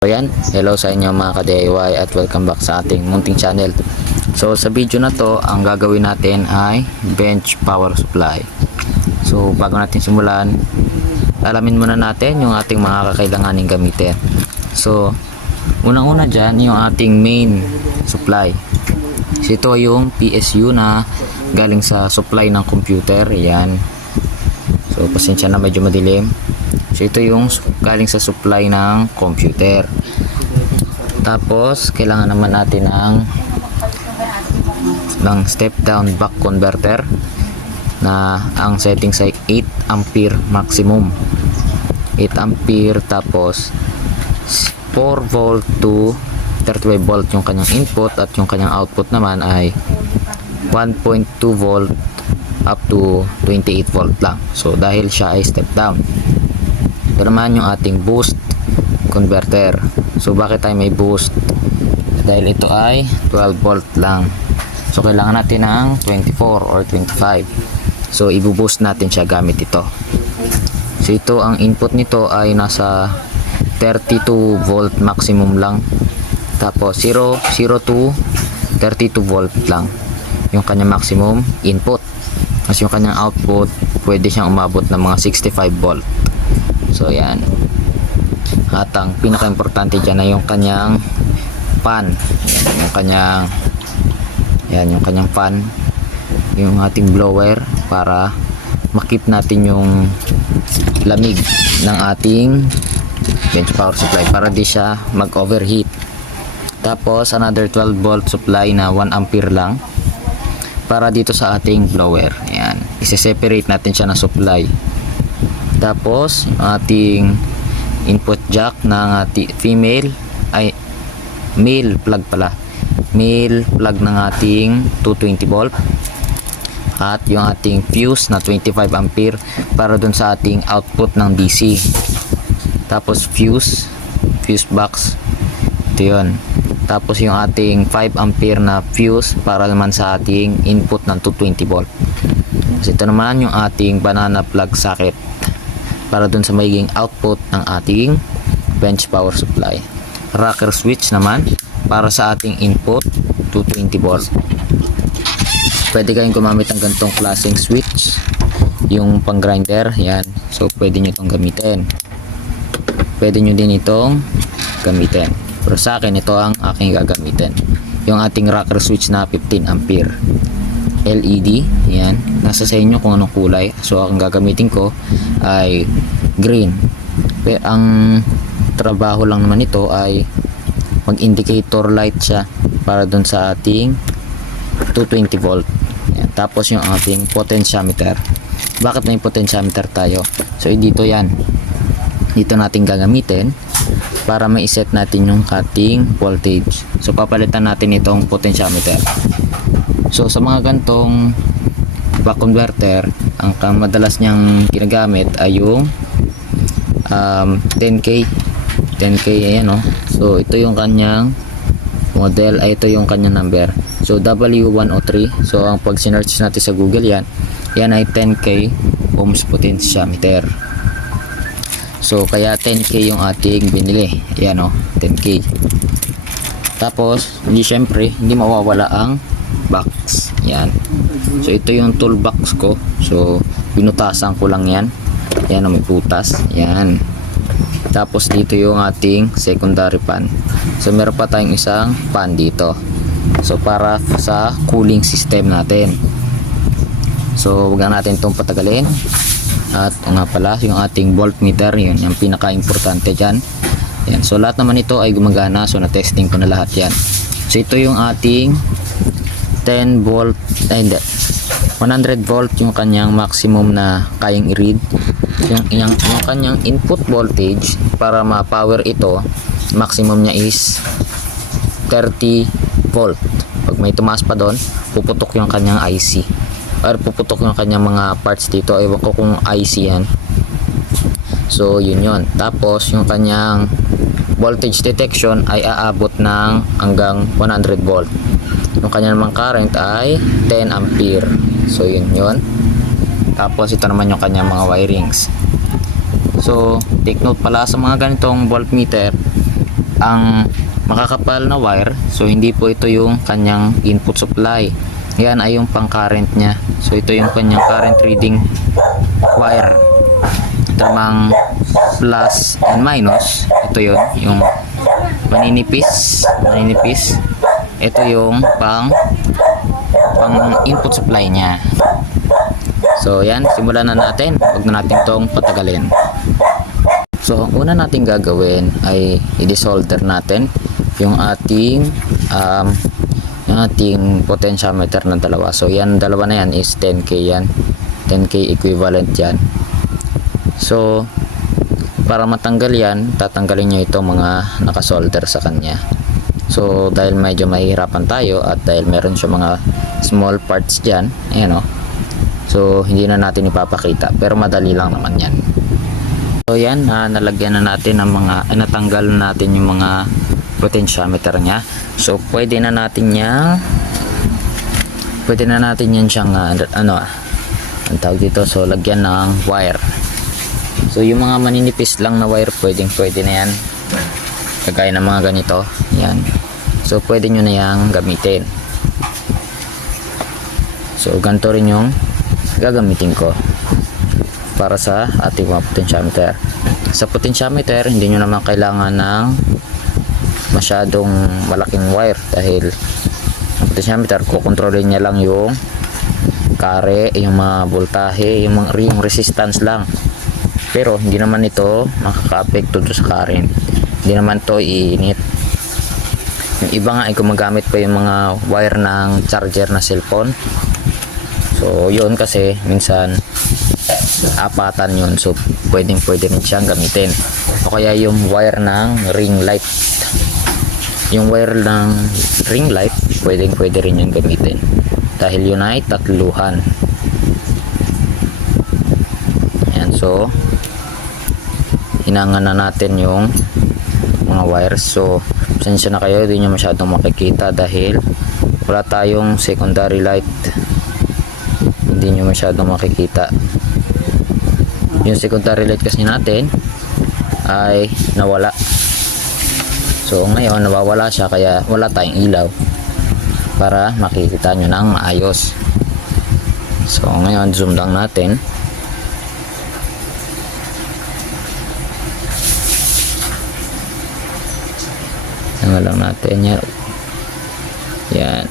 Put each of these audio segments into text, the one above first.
So yan, hello sa inyo mga ka-DIY at welcome back sa ating munting channel. So sa video na to, ang gagawin natin ay bench power supply. So bago natin simulan, alamin muna natin yung ating mga kakailanganing gamitin. So unang-una dyan, yung ating main supply. So ito yung PSU na galing sa supply ng computer. Yan. So pasensya na, medyo madilim. So ito yung galing sa supply ng computer. Tapos kailangan naman natin ng step down buck converter na ang settings ay 8 ampere maximum. 8 ampere, tapos 4 volt to 35 volt yung kanyang input, at yung kanyang output naman ay 1.2 volt up to 28 volt lang. So dahil siya ay step down. Ito naman yung ating boost converter. So bakit tayo may boost? Dahil ito ay 12 volt lang. So kailangan natin ng 24 or 25. So i-boost natin siya gamit ito. So ito, ang input nito ay nasa 32 volt maximum lang. Tapos 0 to 32 volt lang yung kanyang maximum input. Kasi yung kanyang output pwede siyang umabot ng mga 65 volt. So yan. At ang pinaka-importante dyan ay yung kanyang fan. Yung kanyang fan, yung ating blower, para makip natin yung lamig ng ating bench power supply para di siya mag-overheat. Tapos another 12 volt supply na 1 ampere lang para dito sa ating blower. Ayan. I-separate natin siya ng supply. Tapos ating input jack ng ating male plug ng ating 220 volt, at yung ating fuse na 25 ampere para dun sa ating output ng DC. Tapos fuse box, ito yun. Tapos yung ating 5 ampere na fuse para naman sa ating input ng 220 volt. So ito naman yung ating banana plug socket para dun sa magiging output ng ating bench power supply. Rocker switch naman para sa ating input 220 volt. Pwede kayong gumamit ng ganitong klaseng switch, yung pang grinder, yan. So pwede nyo itong gamitin. Pwede nyo din itong gamitin. Pero sa akin, ito ang aking gagamitin. Yung ating rocker switch na 15 ampere. LED, yan. Nasa sa inyo kung anong kulay. So ang gagamitin ko ay green. Pero ang trabaho lang naman ito ay mag-indicator light siya para dun sa ating 220 volt. Yan. Tapos yung ating potentiometer. Bakit may potentiometer tayo? So dito yan. Dito natin gagamitin para ma-set natin yung ating voltage. So papalitan natin itong potentiometer. So sa mga gantong buck converter, ang madalas niyang ginagamit ay yung 10K. Ayan, oh. So ito yung kanyang model, ay ito yung kanyang number. So W103. So ang pag sinearch natin sa Google, yan ay 10K ohms potentiometer. So kaya 10K yung ating binili. Ayan, oh, 10K. Tapos syempre hindi mawawala ang box. Yan. So ito yung toolbox ko. So pinutasan ko lang yan. Yan, may putas. Yan. Tapos dito yung ating secondary fan. So meron pa tayong isang fan dito. So para sa cooling system natin. So wag na natin itong patagalin. At nga pala, yung ating voltmeter, yun yung pinaka-importante dyan. Yan. So lahat naman ito ay gumagana. So na-testing ko na lahat yan. So ito yung ating 10 volt, 100 volt yung kanyang maximum na kayang i-read. Yung kanyang input voltage para ma-power ito, maximum niya is 30 volt. Pag may tumaas pa doon, puputok yung kanyang IC or puputok yung kanyang mga parts dito. Ewan ko kung IC yan. So yun. Tapos yung kanyang voltage detection ay aabot ng hanggang 100 volt. Yung kanya namang current ay 10 ampere. So yun. Tapos ito naman yung kanyang mga wirings. So take note pala sa mga ganitong voltmeter, ang makakapal na wire. So hindi po ito yung kanyang input supply. Yan ay yung pang current niya. So ito yung kanyang current reading wire. Tamang plus and minus. Ito yun, yung maninipis. Ito yung pang input supply niya. So yan, simulan na natin. Huwag na natin tong patagalin. So ang una natin gagawin ay i-desolder natin yung ating potentiometer ng dalawa. So yan, dalawa na yan is 10K yan. 10K equivalent yan. So para matanggal yan, tatanggalin nyo itong mga nakasolder sa kanya. So dahil medyo mahihirapan tayo at dahil meron siya mga small parts dyan, ayan o. So hindi na natin ipapakita, pero madali lang naman yan. So yan, nalagyan na natin ng mga, natanggal natin yung mga potentiometer nya. So pwede na natin yan siyang ang tawag dito, so lagyan ng wire. So yung mga maninipis lang na wire, pwede na yan, kagaya ng mga ganito yan. So pwede nyo na yan gamitin. So ganito rin yung gagamitin ko para sa ating mga potentiometer. Sa potentiometer, hindi nyo naman kailangan ng masyadong malaking wire dahil ang potentiometer, kukontrolin niya lang yung kare, yung mga voltahe, yung resistance lang. Pero hindi naman ito makaka-apekto sa current. Hindi naman to iinit. Yung iba nga ay gumagamit pa yung mga wire ng charger na cellphone. So yun kasi minsan apatan yun, so pwede rin siyang gamitin. O kaya yung wire ng ring light, yung wire ng ring light, pwede rin yung gamitin dahil yun ay tatluhan. Yan, so hinangan na natin yung mga wires. So pasensya na kayo, hindi nyo masyadong makikita dahil wala tayong secondary light, hindi nyo masyadong makikita. Yung secondary light kasi natin ay nawala. So ngayon nawawala siya, kaya wala tayong ilaw para makikita nyo ng maayos. So ngayon zoom lang natin. Lang natin yan. Yan.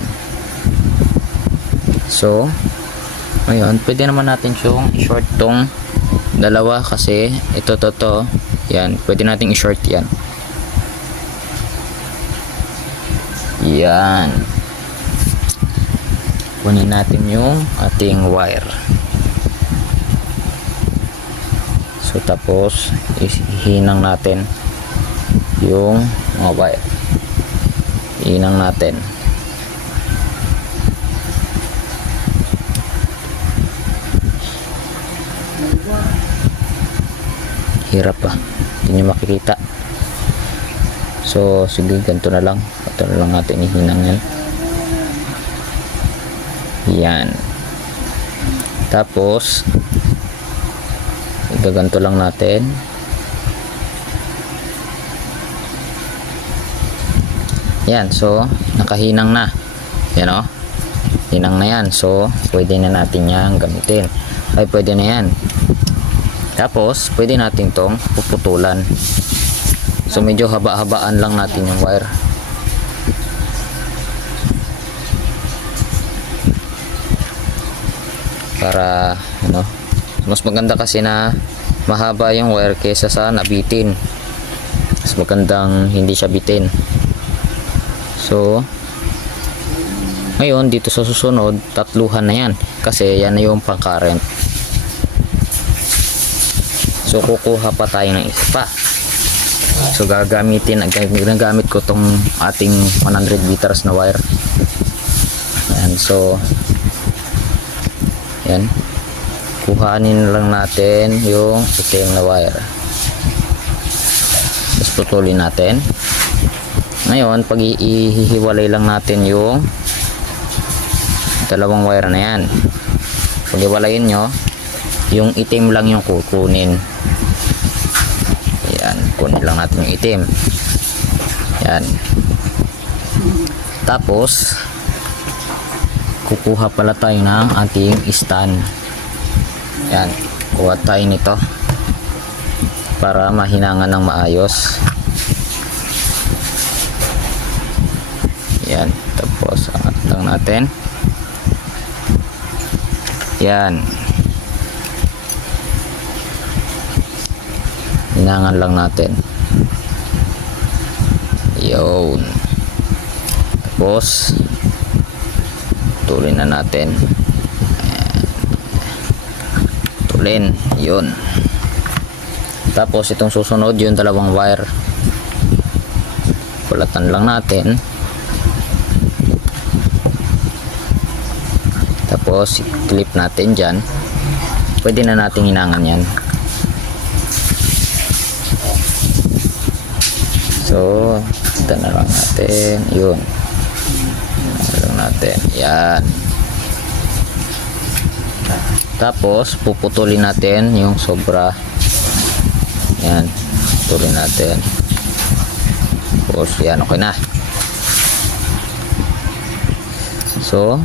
So ngayon pwede naman natin yung short tong dalawa kasi ito to. Yan, pwede nating i-short yan. Yan. Kunin natin yung ating wire. So tapos ihinang natin yung mga wire. Ihinang natin. Hirap pa, hindi nyo makikita. So sige, ganito na lang. Ito na lang natin ihinang yan. Yan. Tapos igaganto lang natin. Yan, so nakahinang na. Yan o, hinang na yan. So pwede na natin yan gamitin. Ay pwede na yan. Tapos pwede natin tong puputulan. So medyo haba-habaan lang natin yung wire. Para mas maganda kasi na mahaba yung wire kesa sa nabitin. Mas magandang hindi siya bitin. So ngayon dito sa susunod, tatluhan na yan kasi yan na yung pang current. So kukuha pa tayo ng isa pa. So ginagamit ko tong ating 100 meters na wire. Yan, so yan, kuhanin lang natin yung itim na wire. Tapos putulin natin. Ngayon pag ihihiwalay lang natin yung dalawang wire na yan. Pag iwalayin nyo, yung itim lang yung kukunin. Ayan, kunin lang natin yung itim. Yan. Tapos kukuha pala tayo ng ating stand. Yan, kuha tayo nito para mahinangan ng maayos. Yan, tapos angat lang natin. Yan, hinangan lang natin. Yun, tapos tulin na natin. Ayan. Tulin, yun. Tapos itong susunod yung dalawang wire, pulatan lang natin. Tapos clip natin dyan. Pwede na nating hinangan yan. So ito na lang natin, yun. Lang natin, yan. Tapos puputulin natin yung sobra. Yan, putulin natin. Tapos yan, okay na. So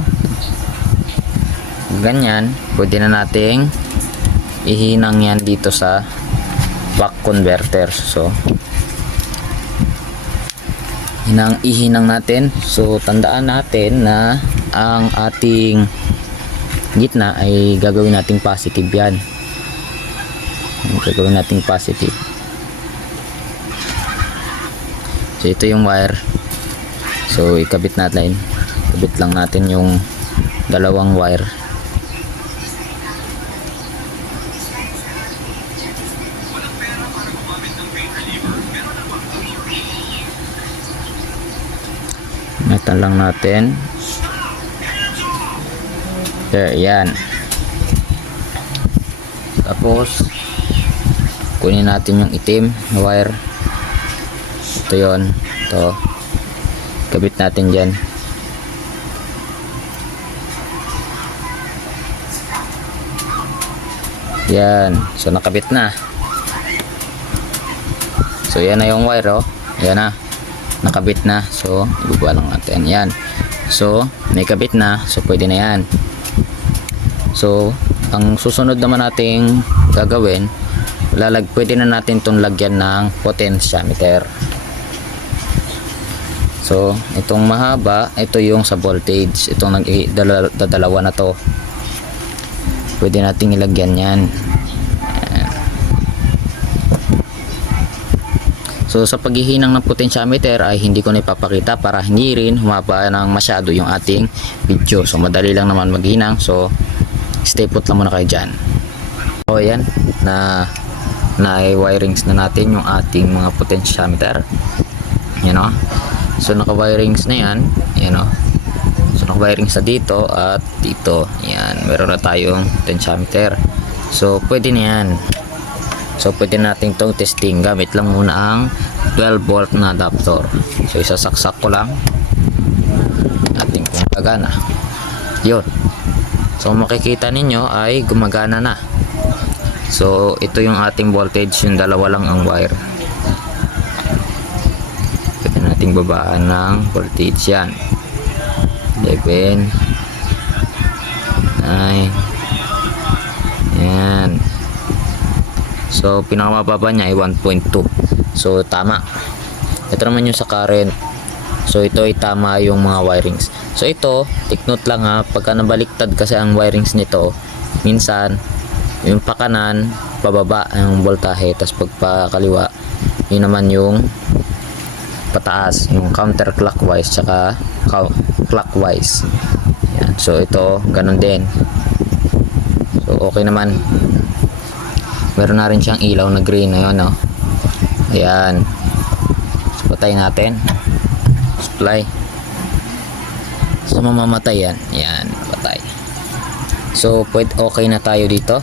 ganyan, pwede na nating ihinang yan dito sa buck converter. So ihinang natin. So tandaan natin na ang ating gitna ay gagawin nating positive yan. Gagawin nating positive. So ito yung wire. So ikabit natin. Kabit lang natin yung dalawang wire. Metan lang natin. There, yan. Tapos kunin natin yung itim na wire. Ito yon, ito. Kabit natin dyan. Yan, so nakabit na. So yan na yung wire, oh. Yan na, nakabit na. So ibaba lang natin yan. So may kabit na, so pwede na yan. So ang susunod naman nating gagawin, pwede na natin itong lagyan ng potentiometer. So itong mahaba, ito yung sa voltage. Itong dalawa na to, pwede nating ilagyan yan. So sa paghihinang ng potentiometer ay hindi ko na ipapakita para hindi rin humaba ng masyado yung ating video. So madali lang naman maghinang. So stay put lang muna kayo dyan. So yan, na wirings na natin yung ating mga potentiometer. Yan o. So naka wirings na yan. Yan o. So naka wirings na dito at dito. Yan, meron na tayong potentiometer. So pwede na yan. So pwede natin itong testing gamit lang muna ang 12 volt na adapter. So isasaksak ko lang ating kung gagana. Yun. So makikita ninyo ay gumagana na. So ito yung ating voltage, yung dalawa lang ang wire. Pwede nating babaan ng voltage yan. 11 9. Yan. So pinakamababa niya ay 1.2. So tama. Ito naman yung sa current. So ito ay tama yung mga wirings. So ito, take note lang ha, pagka nabaliktad kasi ang wirings nito, minsan yung pakanan pababa ang voltahe, tapos pagpakaliwa yun naman yung pataas, yung counterclockwise tsaka clockwise. Yan. So ito ganun din. So okay naman. Meron na rin siyang ilaw na green na yun, no? Ayan. So patay natin. Supply. So mamamatay yan. Yan, patay. So pwede, okay na tayo dito.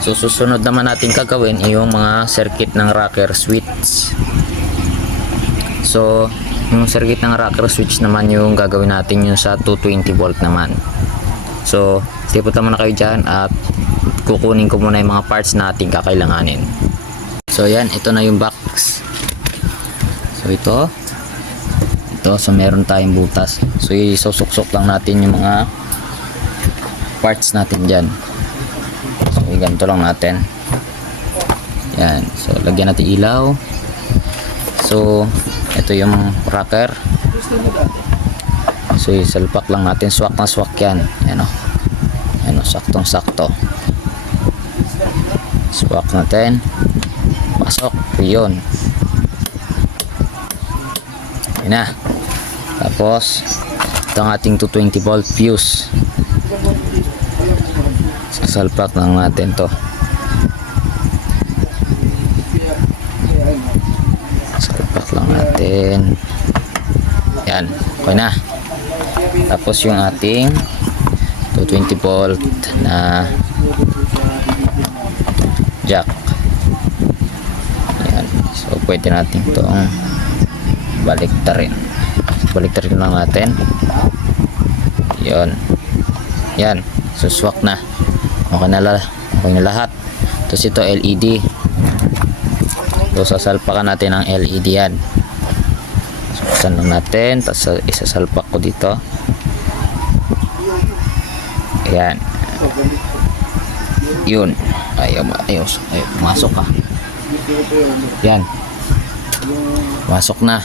So susunod naman natin gagawin ay yung mga circuit ng rocker switch. So yung circuit ng rocker switch naman yung gagawin natin yung sa 220 volt naman. So tipot naman na kayo dyan at kukunin ko muna yung mga parts na ating kakailanganin. So yan, ito na yung box. So ito Ito, so meron tayong butas. So isusuksok lang natin yung mga parts natin dyan. So ganito lang natin. Yan, so lagyan natin ilaw. So ito yung rocker. So isalpak lang natin, swak na swak yan. Yan o, yan o, saktong sakto. Swak natin, pasok, yun. Yan na. Tapos ito ang ating 220 volt fuse. Sasalpak lang natin to. Salpak lang natin. Yan, okay na. Tapos yung ating 220 volt na jack. Yan, so pwede natin itong baliktarin. Baliktarin lang natin. Yun. Yan, suswak na. Okay na lahat. Tapos ito LED. So sasalpakan natin ang LED yan. So buksan lang natin, tapos isasalpak ko dito. Ayan. Yun. Ayos. Masok ka. Yan. Masok na.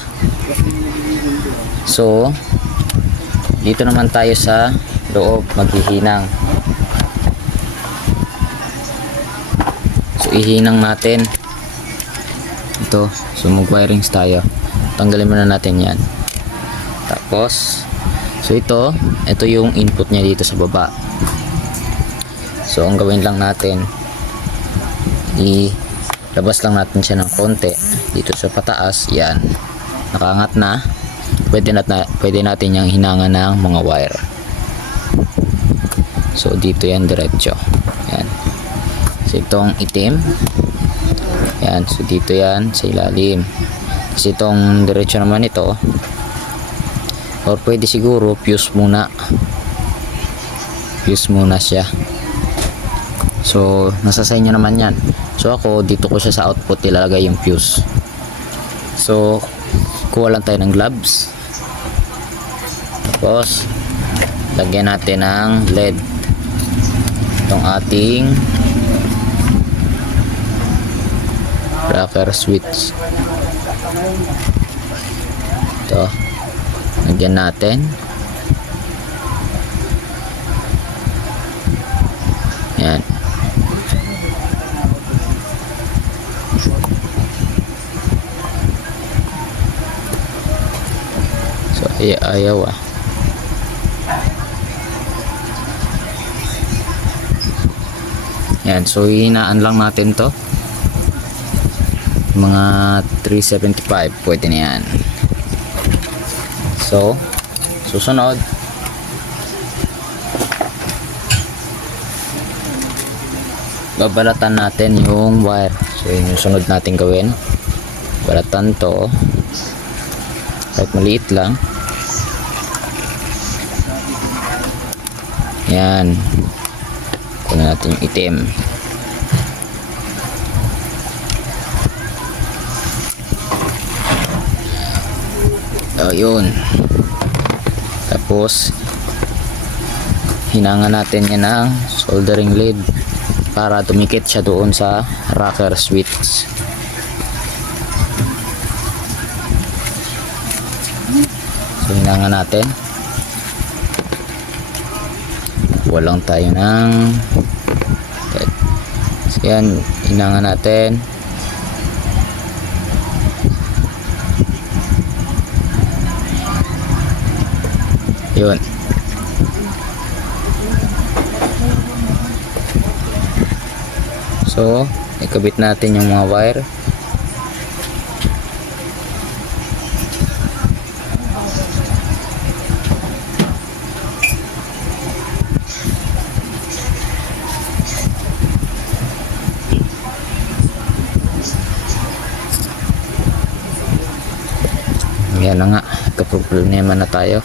So dito naman tayo sa loob maghihinang. So ihinang natin ito. So mag-wirings tayo. Tanggalin muna natin yan. Tapos so ito yung input niya dito sa baba. So ang gawin lang natin, ilabas lang natin siya ng konti dito sa pataas. Yan, nakaangat na. Pwede natin yung hinangan ng mga wire. So dito yan diretso. Yan. So itong itim. Yan. So dito yan sa ilalim. Kasi itong diretso naman ito, or pwede siguro fuse muna. Fuse muna siya. So nasa sa inyo naman yan. So ako dito ko siya sa output ilalagay yung fuse. So kuha lang tayo ng gloves. Tapos lagyan natin ng LED itong ating rocker switch. Ito, lagyan natin. Yan. So ayaw ah. Yan, so hihinaan lang natin to. Mga 375 pwede na yan. So susunod, babalatan natin yung wire. So yun yung sunod natin gawin. Balatan to kahit maliit lang. Yan, kunin natin yung itim. Yun. Tapos hinangan natin yan ng soldering lead para tumikit siya doon sa rocker switch. So hinangan natin. Walang tayo ng so yan, hinangan natin. Yun. So ikabit natin yung mga wire. Yan na nga, kaproblema na tayo.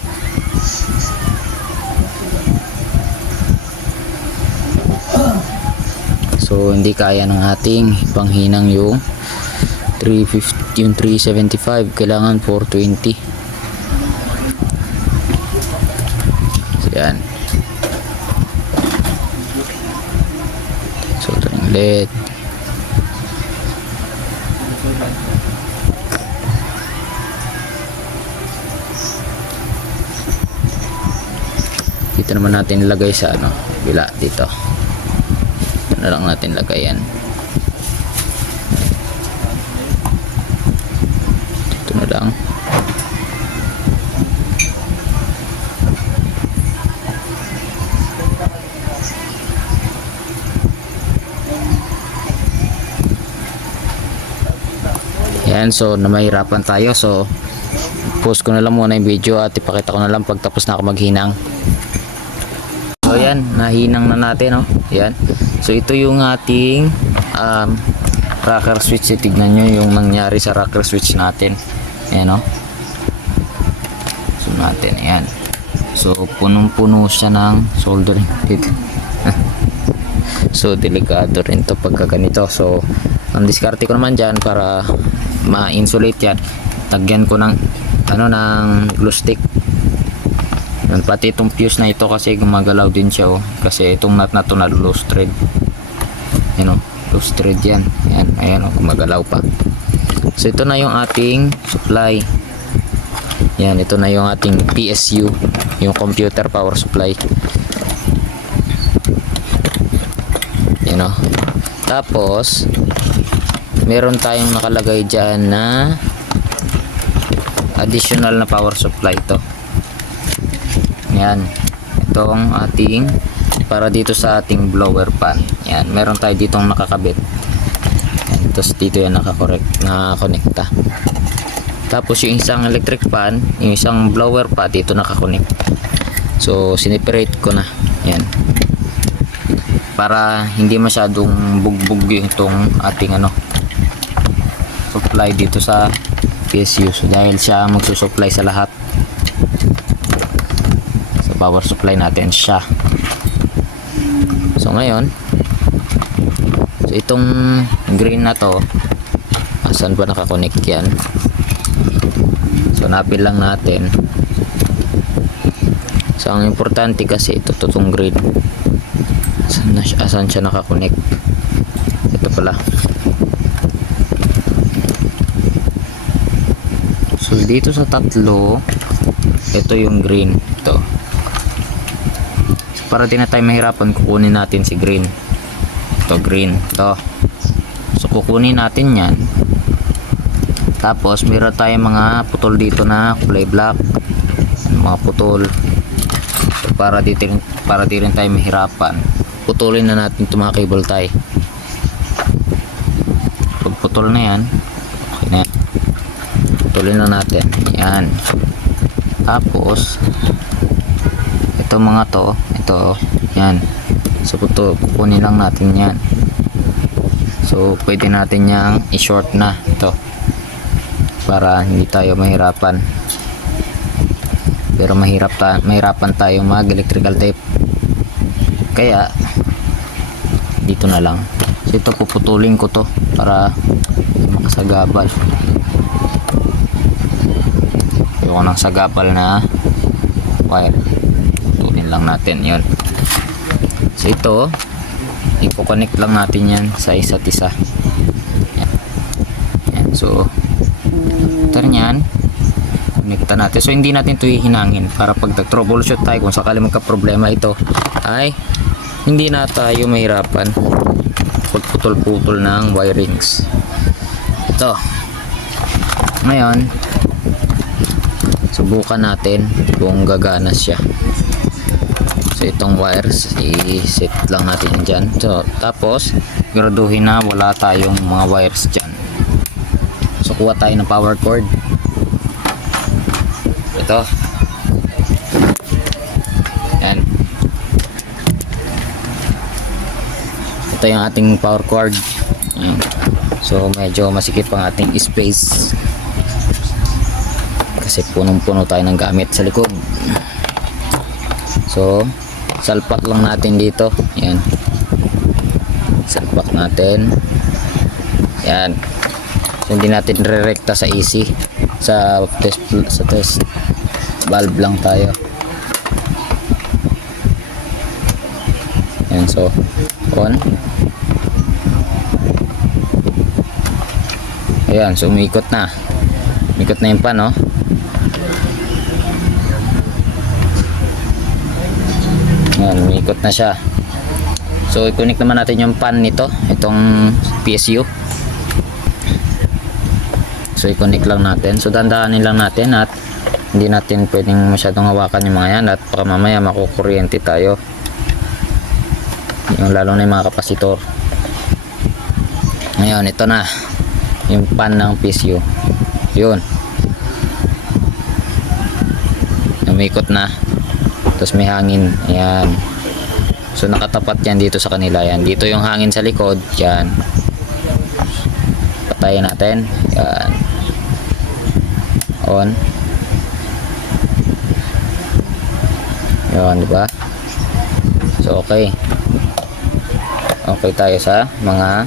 So hindi kaya ng ating panghinang yung 350, yung 375, kailangan 420. Yan. So ito yung LED. Dito naman natin ilagay sa ano, bila dito. Ito na lang natin lagay yan. Ito na lang. Yan, so namahirapan tayo. So post ko na lang muna yung video at ipakita ko na lang pagtapos na ako maghinang. So yan, nahinang na natin, oh. Yan. So ito yung ating rocker switch. Tignan nyo yung nangyari sa rocker switch natin. Ayan, oh. So natin, ayan. So punong-puno siya ng soldering kit. So delikado rin to pagka ganito. So ang diskarte ko naman dyan para ma-insulate yan, tagyan ko ng ano, ng glue stick. Yan, pati itong fuse na ito kasi gumagalaw din siya, oh. Kasi itong nut na ito na loose thread. Yan, oh, loose thread yan. Yan, ayan, oh, gumagalaw pa. So ito na yung ating supply. Yan, ito na yung ating PSU, yung computer power supply. Yan, oh. Tapos meron tayong nakalagay dyan na additional na power supply ito. Yan, itong ating para dito sa ating blower pan. Yan, meron tayo ditong nakakabit. Yan, tapos dito yan nakakonekta. Tapos yung isang electric fan, yung isang blower pa dito nakakonect. So sineperate ko na. Yan, para hindi masyadong bugbog itong ating ano, supply dito sa PSU. So dahil siya magsusupply sa lahat, sa power supply natin siya. So ngayon, so itong green na to, asan ba nakakonect yan? So napil lang natin. So ang importante kasi ito, itong green, asan siya nakakonect? Ito pala. So dito sa tatlo, ito yung green. Ito, so, para di na tayo mahirapan, kukunin natin si green. Ito green, ito. So kukunin natin yan. Tapos meron tayong mga putol dito na kulay black, mga putol. So para di rin tayo mahirapan, putulin na natin itong mga cable tie. Pag putol na yan, okay na yan. Putulin na natin yan. Tapos ito mga to, ito yan. So kukunin lang natin yan. So pwede natin yang i-short na ito para hindi tayo mahirapan. Pero mahirapan tayo mag electrical tape, kaya dito na lang. So ito puputulin ko to para makasagabal. Yung ng sagabal na wire, putulin lang natin yon. So ito, ipo-connect lang natin yan sa isa't isa. Yan. Yan. So after nyan, connecta natin. So hindi natin ito hihinangin para pag troubleshoot tayo, kung sakali magka-problema ito, ay hindi na tayo mahirapan pagputol-putol ng wirings. Ito ngayon, subukan natin kung gagana siya. So itong wires, i-set lang natin dyan. So tapos graduhin na wala tayong mga wires dyan. So kuha tayo ng power cord. Ito, yan. Ito yung ating power cord. Yan. So medyo masikip ang ating space kasi punong-puno tayo ng gamit sa likod. So salpak lang natin dito. Yan, salpak natin. Yan. So hindi natin re-recta sa AC, sa test valve lang tayo. Yan, so on. Ayan, so umikot na. Umikot na yung pan, no? Ayan, umikot na siya. So i-connect naman natin yung pan nito, itong PSU. So i-connect lang natin. So dandahanin lang natin at hindi natin pwedeng masyadong hawakan yung mga yan at baka mamaya makukuryente tayo. Yung lalo na yung mga kapasitor. Ngayon, ito na yung pan ng PSU. Yun. Umikot na. Tapos may hangin. Ayan. So nakatapat yan dito sa kanila. Yan. Dito yung hangin sa likod. Yan. Patayin natin. Yan. On. Yan, di ba? So okay. Okay tayo sa mga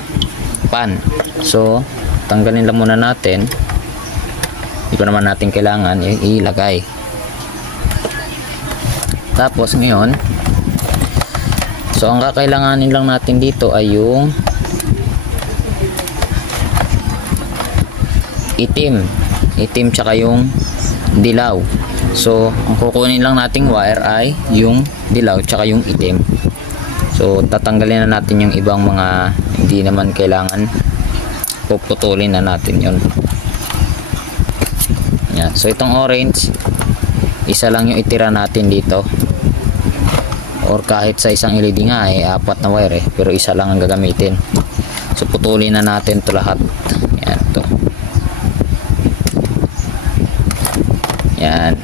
pan. So tanggalin lang muna natin. Hindi pa naman natin kailangan ilagay. Tapos ngayon, so ang kakailanganin lang natin dito ay yung itim tsaka yung dilaw. So ang kukunin lang nating wire ay yung dilaw tsaka yung itim. So tatanggalin na natin yung ibang mga hindi naman kailangan, puputulin na natin yun. Yan. So itong orange, isa lang yung itira natin dito, or kahit sa isang LED nga ay 4 na wire pero isa lang ang gagamitin. So putulin na natin to lahat. Yan, to. Yan.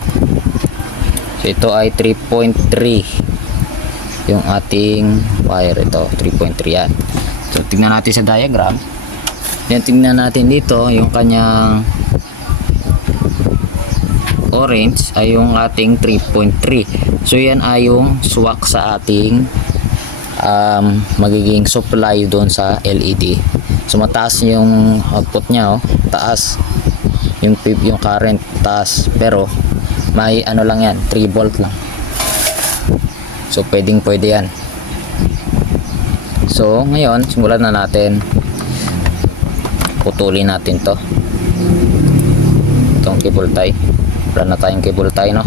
So ito ay 3.3 yung ating wire. Ito 3.3 yan. So tingnan natin sa diagram. Yan, tingnan natin dito yung kanyang orange ay yung ating 3.3. So yan ay yung swak sa ating magiging supply doon sa LED. So mataas yung output niya, oh. Taas yung current, taas, pero may ano lang yan, 3 volt lang. So pwede yan. So ngayon simulan na natin. Putulin natin to, itong cable tie. Wala na tayong cable tie, no?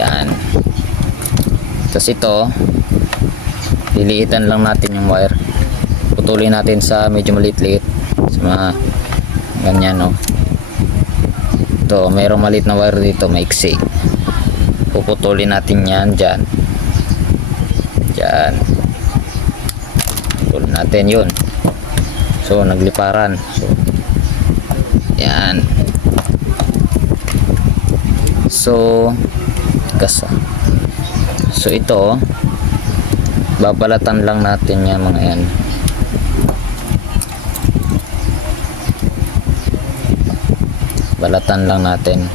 Yan. Tapos ito, liliitan lang natin yung wire. Putulin natin sa medyo maliit-liit, sa mga ganyan, no? Ito, mayroong maliit na wire dito, maiksi. Puputulin natin yan dyan. Dyan. Putulin natin yun. So nagliparan. So yan. So kasa. So ito, babalatan lang natin yan mga yan. Balatan lang natin.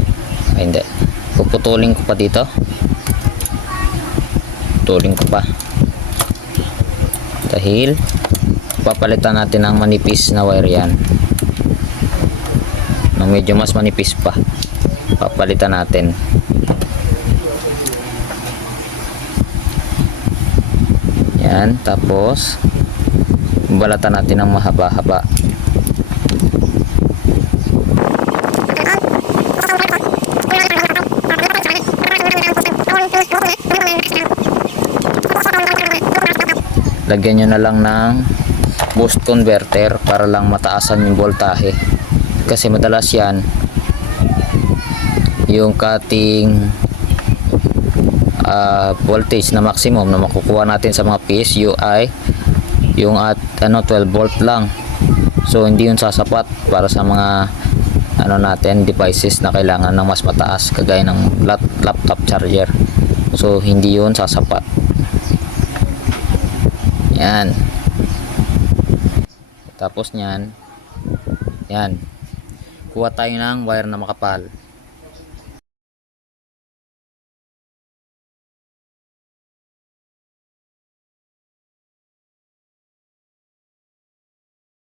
Ay, hindi. Puputulin ko pa dito. Puputulin ko pa. Dahil papalitan natin ng manipis na wire yan. Nang medyo mas manipis pa, papalitan natin. Yan, tapos balatan natin ng mahaba-haba. Lagyan nyo na lang ng boost converter para lang mataasan yung voltahe, kasi madalas yan yung cutting voltage na maximum na makukuha natin sa mga PSU ay yung at 12 volt lang. So hindi yun sasapat para sa mga natin devices na kailangan ng mas mataas, kagaya ng laptop charger. So hindi yun sasapat. Yan. Tapos nyan, yan, kuha tayo ng wire na makapal.